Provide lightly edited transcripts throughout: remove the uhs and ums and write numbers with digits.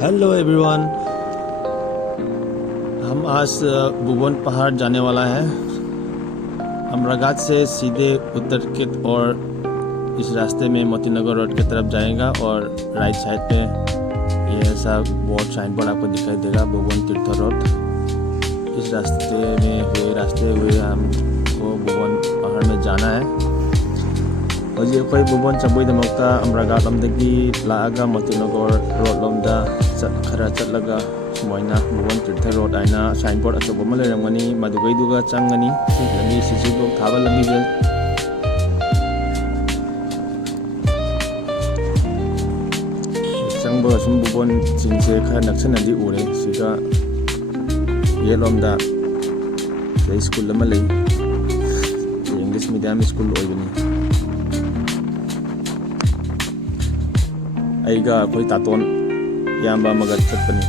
Hello everyone, हम आज भुवन पहाड़ जाने वाला है। हम रगात से सीधे उत्तर की और इस रास्ते में मोतीनगर रोड की तरफ जाएगा और राइट साइड पे ये ऐसा बोर्ड साइन बोर्ड आपको दिखाई देगा, भुवन तीर्थ रोड। इस रास्ते हुए हमको भुवन पहाड़ में जाना है। हजी अखोई भुवन चबोईदमक्ता रगात लमदगी लागा मोतीनगर रोड लोमदा खरा चलगा सुमाइना भुवन तीर्थ रोड आइना साइन बोर्ड अचौब अमा लेरमगनी मदुगैदुगा चंगनी लम्बी सिजिबो थाबा लम्बी बे चंगबो सुम भुवन चिंसे खरा नक्सनदी उरे सिगा ये लोमदा स्कूल अमा लई इंग्लिश मीडियम स्कूल ओइबनी। अईगा अखोई तातोन याम्बा मगत चटपनी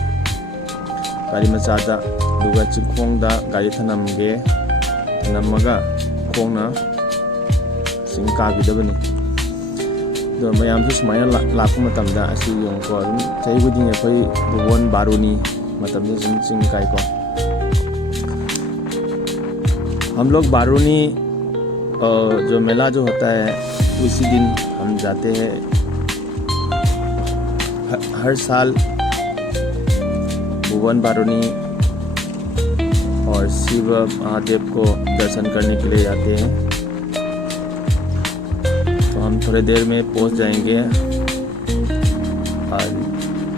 गाड़ी मचादा दुगा चिंखोंदा गाड़ी थनमगे थनमगा खोंगना सिंग कागिदबनी दो मयाम सु सुमायना लाकु मतमदा असि योंको अदुम चही गुदिंग अखोई भुवन बारुनी मतमदे सुम सिंग काइको। हम लोग बारुनी जो मेला जो होता है उसी दिन हम जाते हैं। हर साल भुवन बारुनी और शिव महादेव को दर्शन करने के लिए जाते हैं। तो हम थोड़ी देर में पहुंच जाएंगे और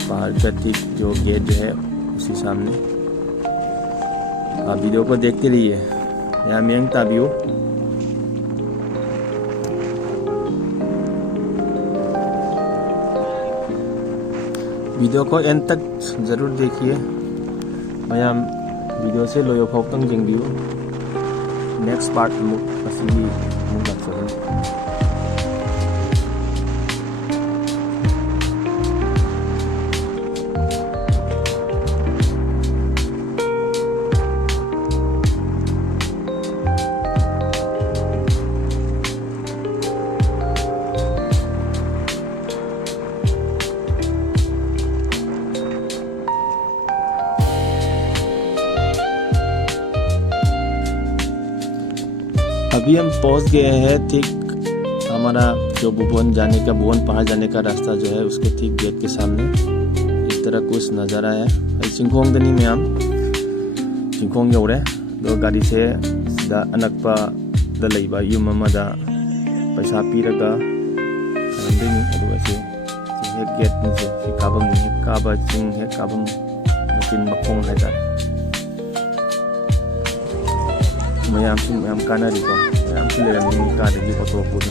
पहाड़ का ठीक जो गेट जो है उसी सामने। आप वीडियो को देखते रहिए। यहाँ मियंग ताबियो वीडियो को एंड तक जरूर देखिए। मैम वीडियो से लोयो फाउतंग जेंगियो नेक्स्ट पार्ट मुक असली मुक लक्ष्य अभी हम पहुंच गए हैं ठीक हमारा जो भुवन पहाड़ जाने का रास्ता जो है उसके ठीक गेट के सामने। इस तरह कुछ नज़ारा है। चिंखोंग दनी मैम चिंखोंग यौरे दो गाड़ी से सीधा अनकपा द लैबा युम अमदा पैसा पीरगा खरंदनी अदुगा से हेक गेट नि से काबम नि काबा चिंग हे काबम मचिन मखोंग हाइतारे मैम कानरिको मैम लेरमी कादगी फोटो पुद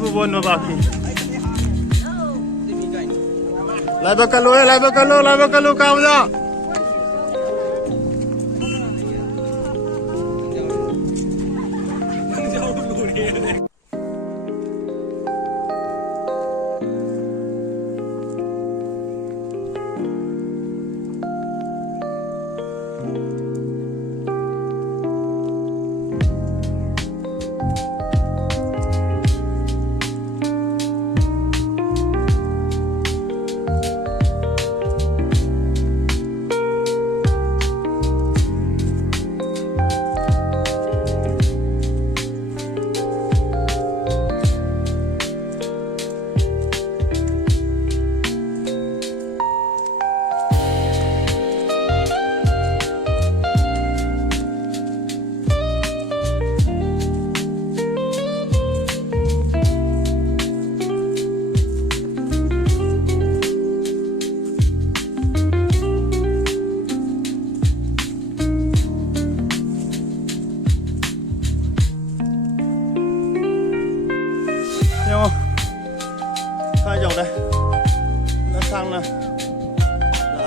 भुवन बाकी लाइव कलो काम जा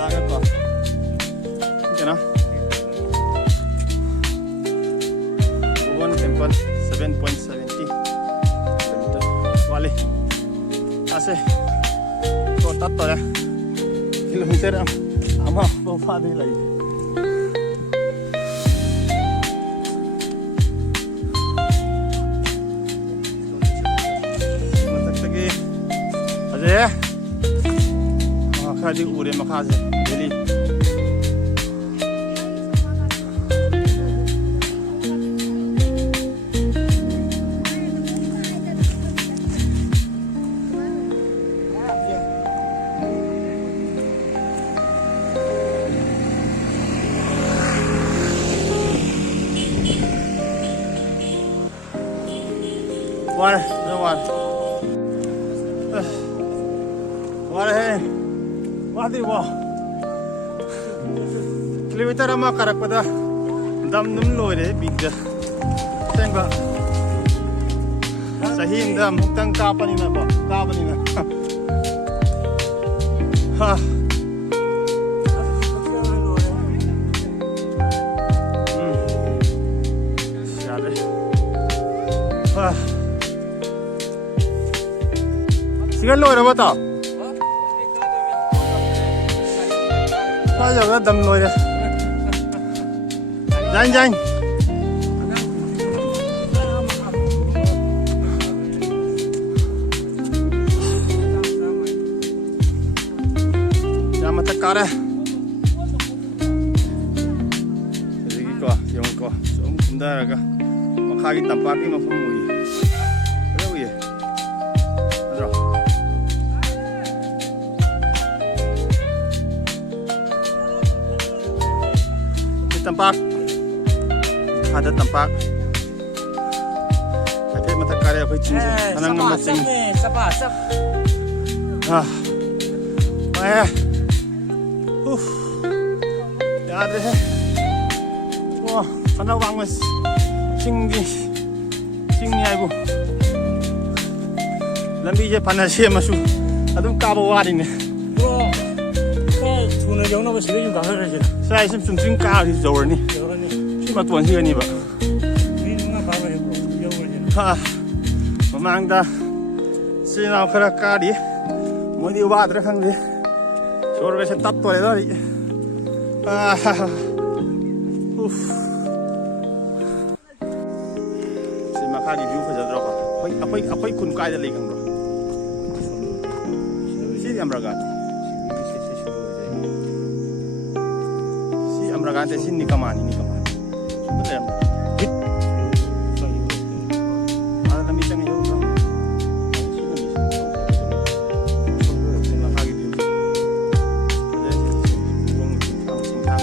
Laga ko. Okay na? Bhuvan Temple 7.70 kilometer. Wale. Ase. So tat to ya. Kilometer ama pa de lai. Aje. Khadi ure makhaze Delhi. What? No one. What hey? What do you want? Kilometer ama karak pada dam num loy de big da. Tengba. Sahim dam tang kapani na ba? Kapani na. Ha. Shade. Ha. Sigal loy ra bata. Bây giờ đâm nồi rồi. Nhanh nhanh. Ya mà tất cả đây. Cái gì cơ? Dùng cơ. Chúng chúng ta là cái. Mà khai cái tầm bạc cái mà không mùi. Cái đâu vậy? Rồi. Tampak ada tampak tapi mata karya aku cing anang nama cing sapa ya deh wah anak wang mas cing ni ibu lambi je panas je masuk adum kabo wadi ni Tuna giống nó sẽ dùng cả hết rồi. Sai xem chúng chúng cao thì rồi nè. Chứ mà tuần gì nè vậy? Ha, mà mang ta xin nào khơi ca đi, mới đi ba tới khang đi, rồi về sẽ tắt tuổi đó đi. Xin mà khai review phải giờ rồi, apa kun kai dari khang rồi. Xin em ragat. Amragan te sini kamani. Betul. Ada kami tengah jauh. Sini lagi dia. Buang singkang.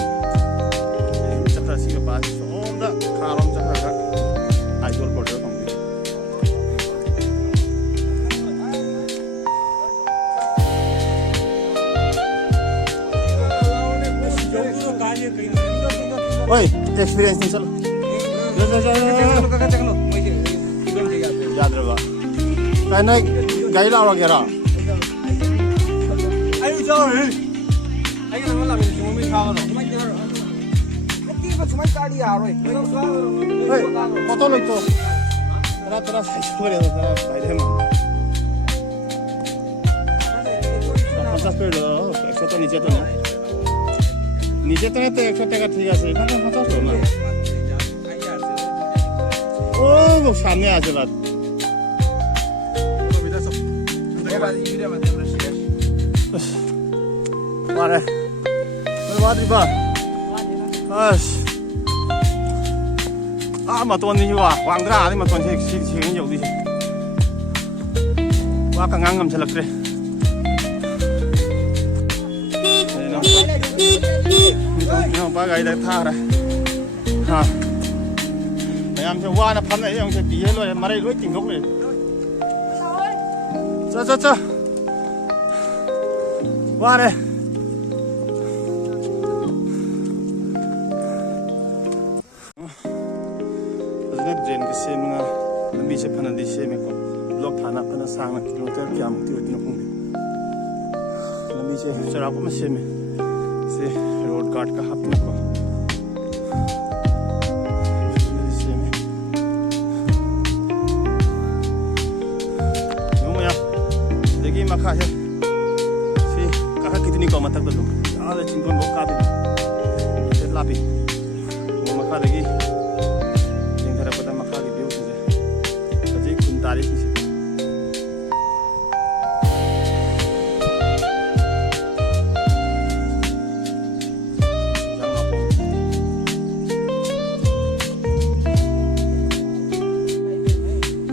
Cakap sih ke pas. Oh, dah karam cakap kan. Idol border kami. Oi, experience ni chalo. याद रखा। कहना गाड़ी लाओ क्या रहा? Ayo jauh ni. Ayo nama lagi cuma main kau tu. Oke, cuma kali aroi. Hei, foto lo tu. Terus saya cuma lihat terus bayar mana. Pasal perlu, foto ni jatuh. Ni jatuh ni tu foto kat tiga sih. Kan foto tu mana? Oh, bu sahaja aja lah. Mana? Mana riba? As. Mà tuần đi qua, quảng ra thì mà tuần sẽ nhiều đi. Qua cả ngang ngầm sẽ lực đấy. Nó ba gái đã tha rồi. Ha. Em sẽ qua nó phấn này em sẽ tí rồi, mà đây lối chỉnh gốc này. Cho. Qua đây. Drain ke same nga lambi se phana di same ko block thana phana sang na kilometer kya mukti oti no khung lambi se chara ko ma same से road guard का हाथ को देखिए मखा है सी कहा कितनी को मत तक तो आधे चिंकन लोग काफी से लापी वो मखा देखिए जिन तरह पता मखा की व्यू से सजी कुंताली से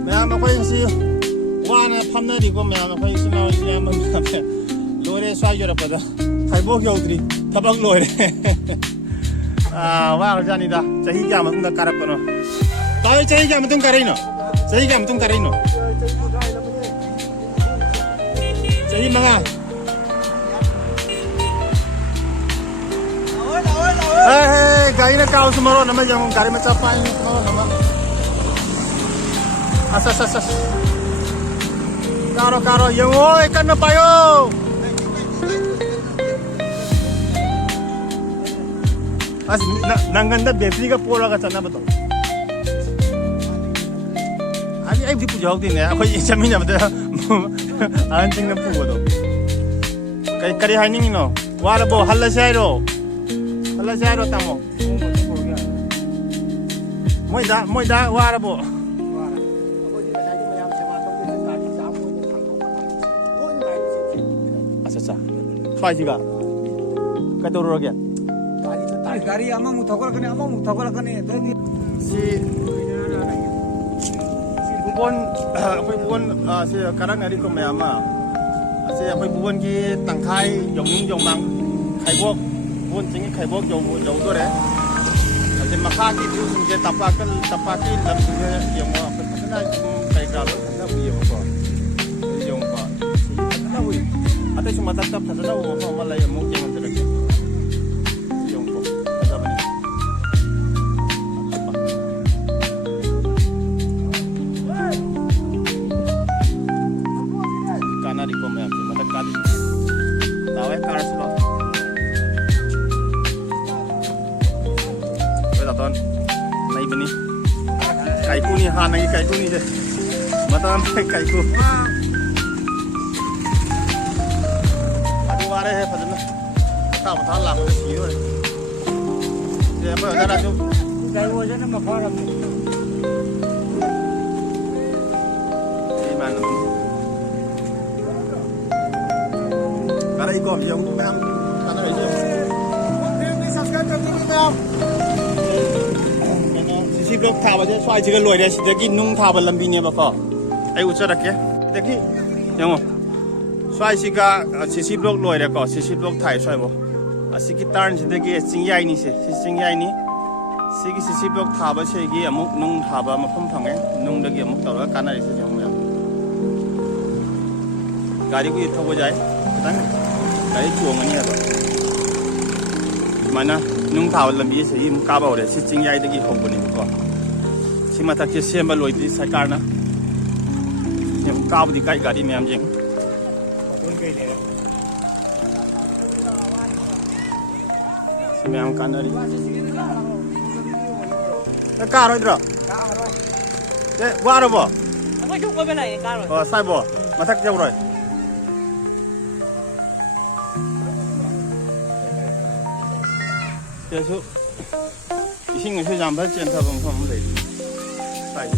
मैं कोई सी वाना फमना दिको मैं कोई सुना मैं लोरे स्वायो रपदा खाइबो यौद्री थबक लोरे वा जानिदा चही क्या मतुंग कारपनो ताई चही क्या मतुंग करेनो चही क्या मतुंग करेनो चही मंगा ए गाड़ी ने काउ सुमरो नम जंग गाड़ी में चपाई सुमरो नम अस Karo karo yang oi kan na payo. As nanganda battery ka pora ka chana bato. Ani ai dipu jawab din ya. Koi jamin na bata. Anjing na pu bato. Kai kari haning no. Wala bo halla sairo. Halla sairo tamo. Moi da wala bo. स्वाइसिगा कतौरगे गाड़ी आमा मुथगलकने सी बुबन बुबन से करंगरी को मैमा से बुबन की तंखाई यौनिंग यौमांग खाइबोक बुबन चिंगी खाइबोक यौदोरे से मखा की व्यू सुनजे तपाकी लमजे यौमा फतना काइग्रालो फतना बुयेबको यौमा फतना बुय अतः सुमता तब फजना वो फॉर्मल है मुख्य मंत्री के योंको अजाबनी कानारी को मैं आपके मतलब काली दावे कार स्लो बेटा नहीं बनी काइकू नहीं हाँ नहीं काइकू नहीं है मतलब काइकू वारे है फजना था बता लाख में सीरो है ये पर जरा जो गाय वो जने मफार हम ये मान करे को हम हम करना है प्लीज सब्सक्राइब कर दीजिए आप सीसी ब्लॉक था बजे स्वाई जिग लोय रे सिदगी नुंग थाबा लंबी ने बको आई उचरके देखि यमो स्वाइसिका सीसी ब्लॉक लोय रे को सीसी ब्लॉक थाई स्वाइबो असिकी टर्न सिदगी चिंगयाई नि से चिंगयाई नि सिगी सीसी ब्लॉक थाबा सेगी अमुक नुंग थाबा मफम फंगे नुंग दगी अमुक तौर कानारि से जम गाड़ी को थबो जाय तंग गाड़ी चोंगनी है माना नुंग थाबा लंबी से इम काबा रे सि चिंगयाई दगी होबनी को सिमा तक से सेम लोइदी सरकार ना यम काबदी काई गाड़ी में हम जें मैं हम कानरी कार इधर ये वारो बो मैं क्यों कोई बनाए कार साइबो मथक जाऊ रे ये सु इसिंग से जाम चेन था बम ले साइ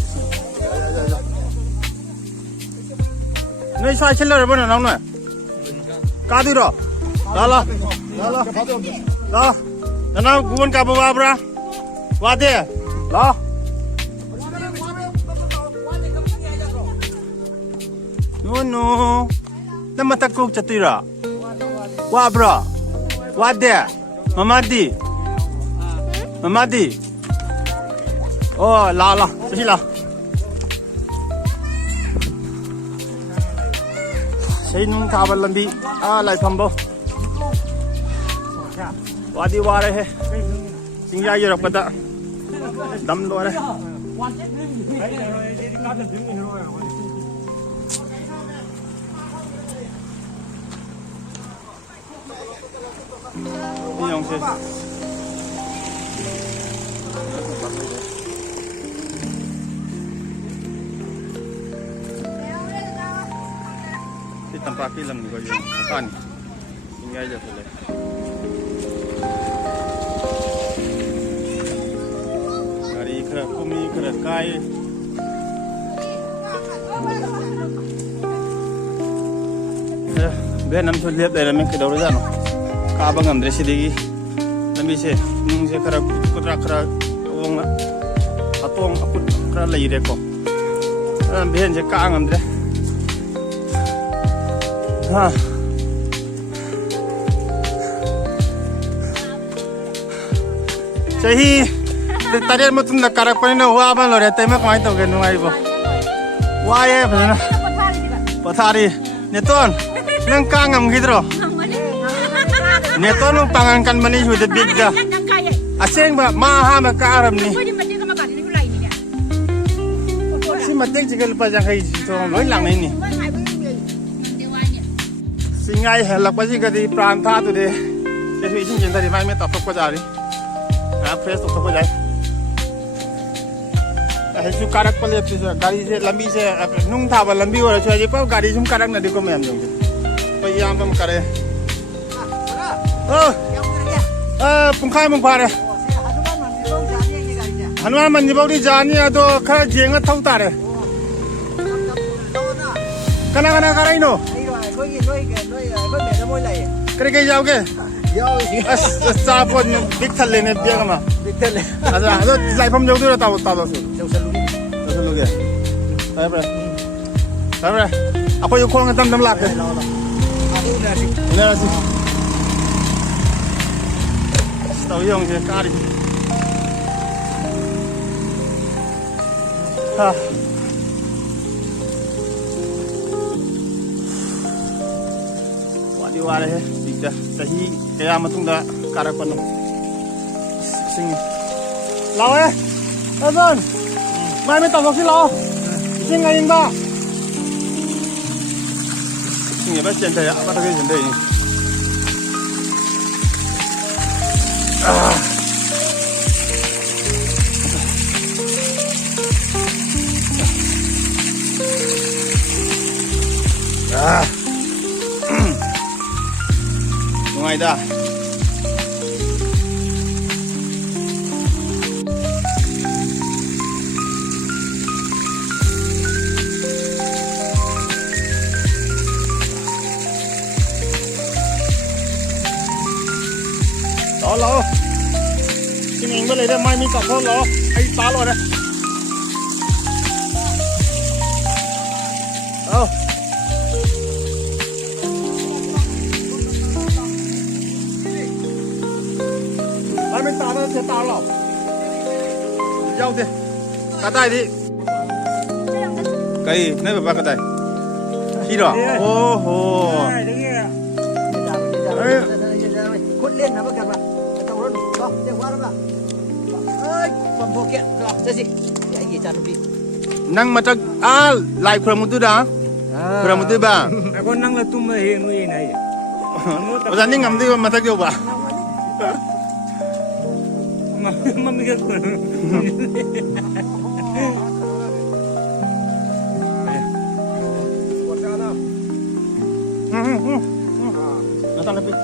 नहीं साइ चल रे बना ना का दी रो ला नना गुबुन का बाब्रा वादे ला नो नम्मा तक चतुरा वाब्रा वादे ममादी ओ ला सही ला सही नुंग थाबा लंबी लाइफम्बो वादी वारे है चिंगया यरपदा दम लोरे yongse. Di tempat film ni kau kan? Ini aja boleh. Hari kerap kumi kerap kai. Ben nam chul lihat dari mereka dah urus anu. Kabang am dresi degi. Nampi se, nung se kerap kerap wong atong akut kerap lagi deko. Ben se kaang am dre. Ha. Jadi tadi mau tuh nak karak panen wah apa lor ya, tapi mak main tahu kan nungai bo. Wah ya, benar. Pathari, neton, nang kangam gitu. Neton nung pangankan manis with the big da. Asing ba, maha makaram ni. Si matik jika lepas yang kayak itu, loy lang ini. Singai helak pasti kadi perantah tu deh. Jadi izin cinta di mana tak tahu kau cari. Fresh तो हो जाए ऐसे कारक पले गाड़ी से लंबी से नुंग था वो लंबी हो रहा है पर गाड़ी से कारक नदी को मैं हम लोग तो यहाँ पे हम करे पुंखाई मुंखा रहे हनुमान मंदिर बहुत ही जानी है तो खरा जेंगा थौता रहे कना कना कराई नो करे कहीं जाओगे चापो बिग थल लेने दिया कमा बिग थल ले अच्छा तो लाइफ हम जोड़े रहता होता तो चल लोगे अरे आपको ये खोलने दम दम लाते ले रहा सी तो ये होंगे कारी हाँ वाली वाले है Tahi kaya matung da karapan sing lao Azan mai mai tao si lao sing ngai ba sing ye ba chen da ya ba ta ke chen dai Ngai dah. Đó lo. Xin anh với lại đây mai mi cọc thôi lo. Hay tá rồi đấy. Đâu. Mình tao nó sẽ tao lọc dâu đi cá tay đi cây nơi mà ba cá tay khi đó ô hồ khuất lên là bắt gặp tao luôn không để qua đó là ơi phẩm phụ kiện rồi cái gì để anh gì chăn đi năng mà chắc lại khởi một thứ đó khởi một thứ ba con năng là tum nuôi này bây giờ những ngắm đi mà chắc đâu ba Mami ka ko. Natan lebih.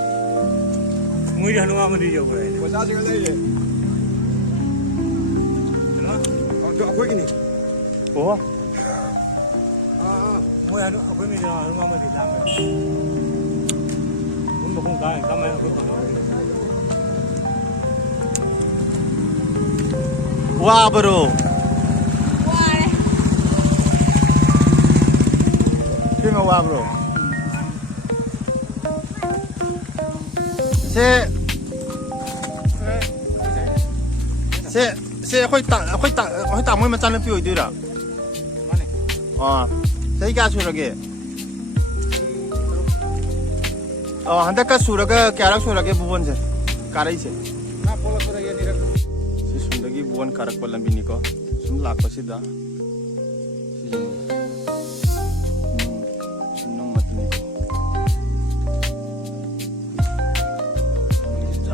Mui dah luar mandi jauh boleh. Pasal jangan lagi. Hello. Untuk apa ini? Oh. Mui anu apa ni dah luar mandi lama. Pun bukan kau, kau main aku kau. Wah bro. Wah. Kena wah bro. Se khoi ta moi ma chan le pioi dira. Mana? Sai ka surage. Handa ka suraga kya surage bubon se. Karai se. Na pola sudah ya ni. Si sundagi buon karak palam bini ko. Sum lak pa sida. Sinong matni ko.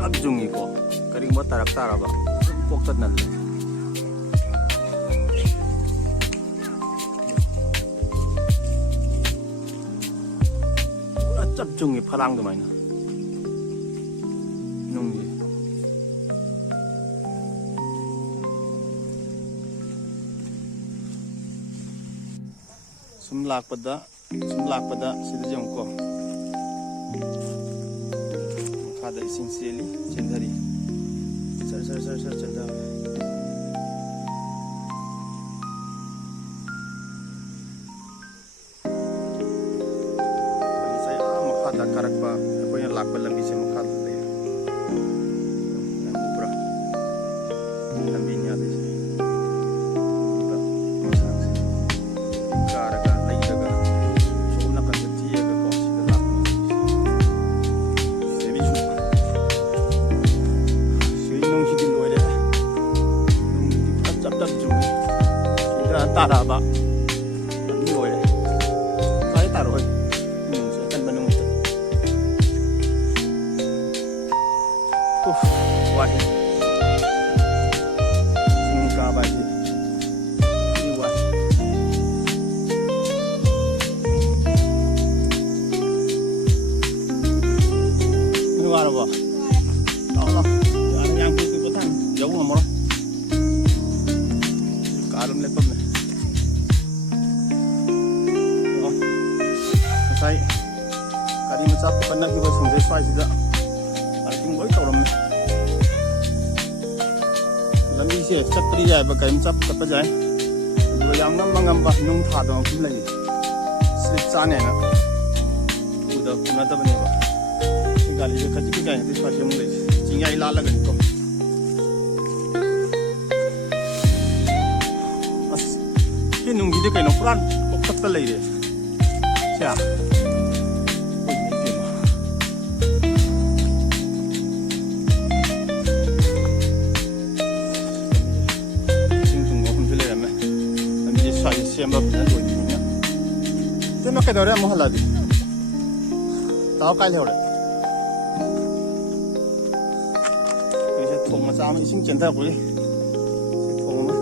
ꯆꯞ ꯖꯨꯡꯉꯤꯀꯣ ꯀꯔꯤꯒꯨꯝꯕ ꯇꯥꯔꯛ ꯇꯥꯔꯕ ꯀꯣꯛ ꯇꯠꯅꯜꯂꯦ ꯄꯨꯔꯥ ꯆꯞ ꯖꯨꯡꯉꯤ ꯐꯂꯥꯡ ꯑꯗꯨꯃꯥꯏꯅ ꯅꯨꯡꯁꯦ ꯁꯨꯝ ꯂꯥꯛꯄꯗ ꯁꯤꯗ ꯌꯦꯡꯉꯨꯀꯣ ꯃꯈꯥꯗ ꯏꯁꯤꯡ ꯆꯦꯜꯂꯤ ꯆꯦꯟꯊꯔꯤ ꯁꯔ ꯆꯦꯟꯊꯔꯦ ꯉꯁꯥꯏ ꯃꯈꯥꯗ ꯀꯥꯔꯛꯄ ꯑꯩꯈꯣꯏꯅ ꯂꯥꯛꯄ ꯂꯝꯕꯤꯁꯦ ꯃꯈꯥꯗ ꯂꯩ ꯌꯥꯝ ꯎꯕ꯭ꯔꯥ ꯂꯝꯕꯤꯅꯤ ꯌꯥꯗꯣꯏꯁꯦ ꯀꯥꯔꯒ ꯂꯩꯔꯒ ꯁꯣꯝ ꯅꯥꯀꯟꯗ ꯊꯤꯑꯒꯀꯣ ꯁꯤꯗ ꯂꯥꯛꯄ ꯁꯦꯕꯤꯁꯨ ꯁꯤ ꯅꯨꯡꯁꯤꯗꯤ ꯂꯣꯏꯔꯦ ꯅꯨꯡꯁꯤꯗꯤ ꯆꯞ ꯆꯨꯝꯃꯤ ꯁꯤꯗ ꯇꯥꯔꯛꯑꯕ ꯂꯝꯕꯤ ꯂꯣꯏꯔꯦ ꯀꯥꯏ ꯇꯥꯔꯛꯑꯣꯏ ꯅꯨꯡꯁꯦ ꯑꯀꯟꯕ ꯅꯨꯡꯁꯤꯗ ꯋꯥꯏ ꯆꯤꯡ ꯀꯥꯕ ꯍꯥꯏꯁꯤ ꯋꯥꯏ 와라봐. 나와라. 양양 그 탕 여우 먹어. 까름 냈었네. 사이 까리면 잡고 끝나기고 송제 사이즈다. 알긴 거의 떠오르네. lambi세 ꯆꯠꯄꯗꯤ ꯌꯥꯏꯕ ꯀꯩꯝ ꯆꯠꯄ ꯆꯠꯄ ꯌꯥꯏ ꯑꯗꯨꯒ ꯌꯥꯝ ꯉꯝꯕ ꯅꯨꯡ ꯊꯥꯗꯕ ꯃꯐꯝ ꯂꯩ ꯁ꯭ꯂꯤꯞ ꯆꯥꯅꯦꯅ ꯎꯅꯗꯕꯅꯦꯕ गाड़ी खची की क्या है इस पास मुझे चिंगा ही लाल लगनी तो ये नुंगी दे कहीं नौकरान को कत्ता ले रहे क्या सिंह ले रहे मैं अभी ये साइज से हम अपने दो दिन में तो मैं कहता हूँ मोहल्ला दी ताऊ काले हो रहे thùng mà sao mình xin chuyển theo đi thùng mà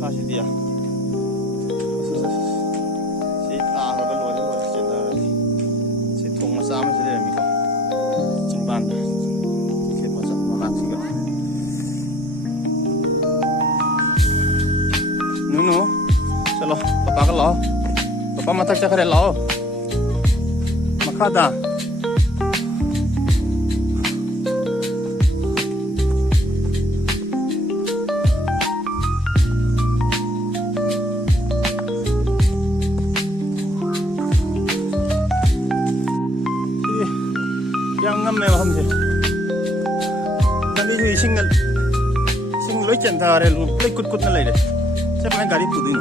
khá gì đi à sẽ ta rồi cái lối chuyển theo đi sẽ thùng mà sao mình sẽ để mình có chính ban khi mà sắp nó làm gì cả nú chalo papa cái lò papa mà thắc chắc cái lò mà khá ta yang ngâm mèo không gì đang đi thì sinh lối chèn thà đây luôn lấy cút nó lấy đấy xếp mấy cái đi tụi đi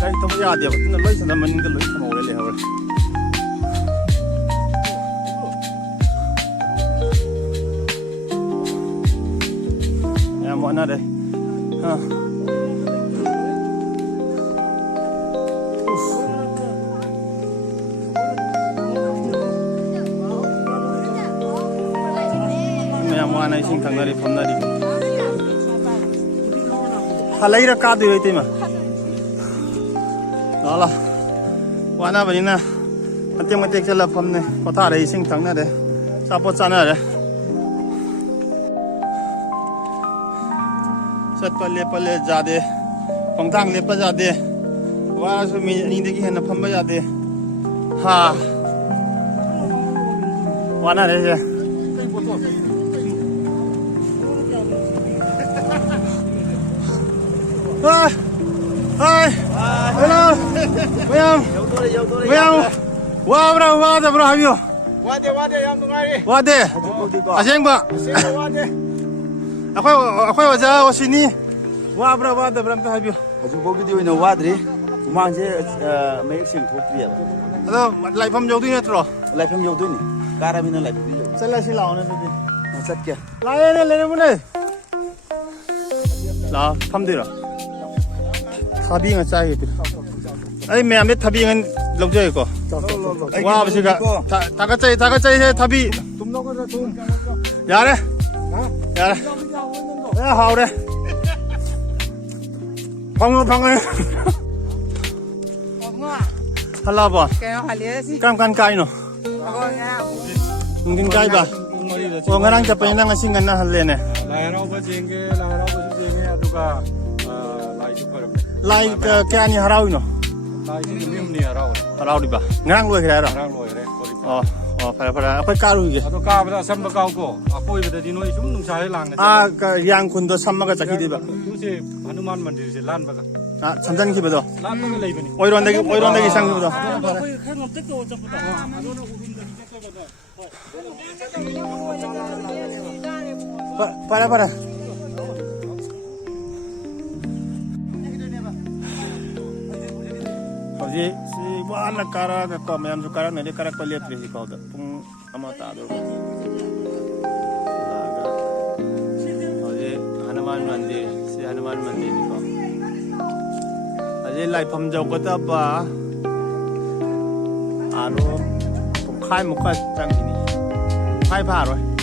cái tao bây giờ thì nó lấy sao mình cái lối màu đây rồi em muốn nào đây ha này sinh thằng này phun này đi, lấy ra cá đi vậy mà, đó là, qua na vậy nè, anh tiếng mình sẽ là phun này, có thà đấy sinh thằng này đấy, sao bớt chân này đấy, sét pale जा दे, phong thang ले जा दे, वाला सो मी देखी है ना फम जा दे, हाँ, वाना đấy Hai, hello, Bayang, wah bro, habis. Wade yang tungari. Wade, asing ba? Aku wajah sini. Wah bro, wade tu habis. Ajuk bogi dia ina wadri, kumang je make sim thot dia. Aduh, lai pam jauh tu ni terus. Lai pham jauh tu ni, kara mina lai pham jauh. Salah silau ni tu. Sat kya? Lai ni le mana? Lah, pam dia. Thabi ngan cai tu. Ai, मैं हमें thabi ngan ꯂꯧꯖꯩꯀꯣ ꯋꯥꯕꯁꯤꯒ ꯊꯥꯒꯠꯆꯩ ꯍꯦ ꯊꯕꯤ ꯌꯥꯔꯦ ꯌꯥꯔꯦ ꯍꯥꯎꯔꯦ ꯐꯪꯉꯦ 할라봐. 깜깜 까이노. 웅긴 까이봐. nga랑 잡아야 나 ngasi ngana 할래네. 라이라고 쟁게 라이라고 쟁게 아두가 라이스 거름 Lai ke ani harauino. 라이스 미음니 하라고 Harau di ba. Ngarang lu kira. 하랑 로이래 Pada apa karu ge. 아두 까보다 삼바 까고 아코이보다 디노이 좀 농사에 랑네 yang kundo sammaga chaki di ba. 요새 하누만 만들지 란바가 Samjan ki bedo. 란바가 레이버니 Oiron dagi sang bedo. Para. Hauji si wala kara ka mayam su kara nele kara palet resi ka da pung ama ta do. Hauji Hanuman mandir si Hanuman mandir ni ko. Hauji lai pham jau ko ta ba aro khai muka chang ni. Khai pha rồi.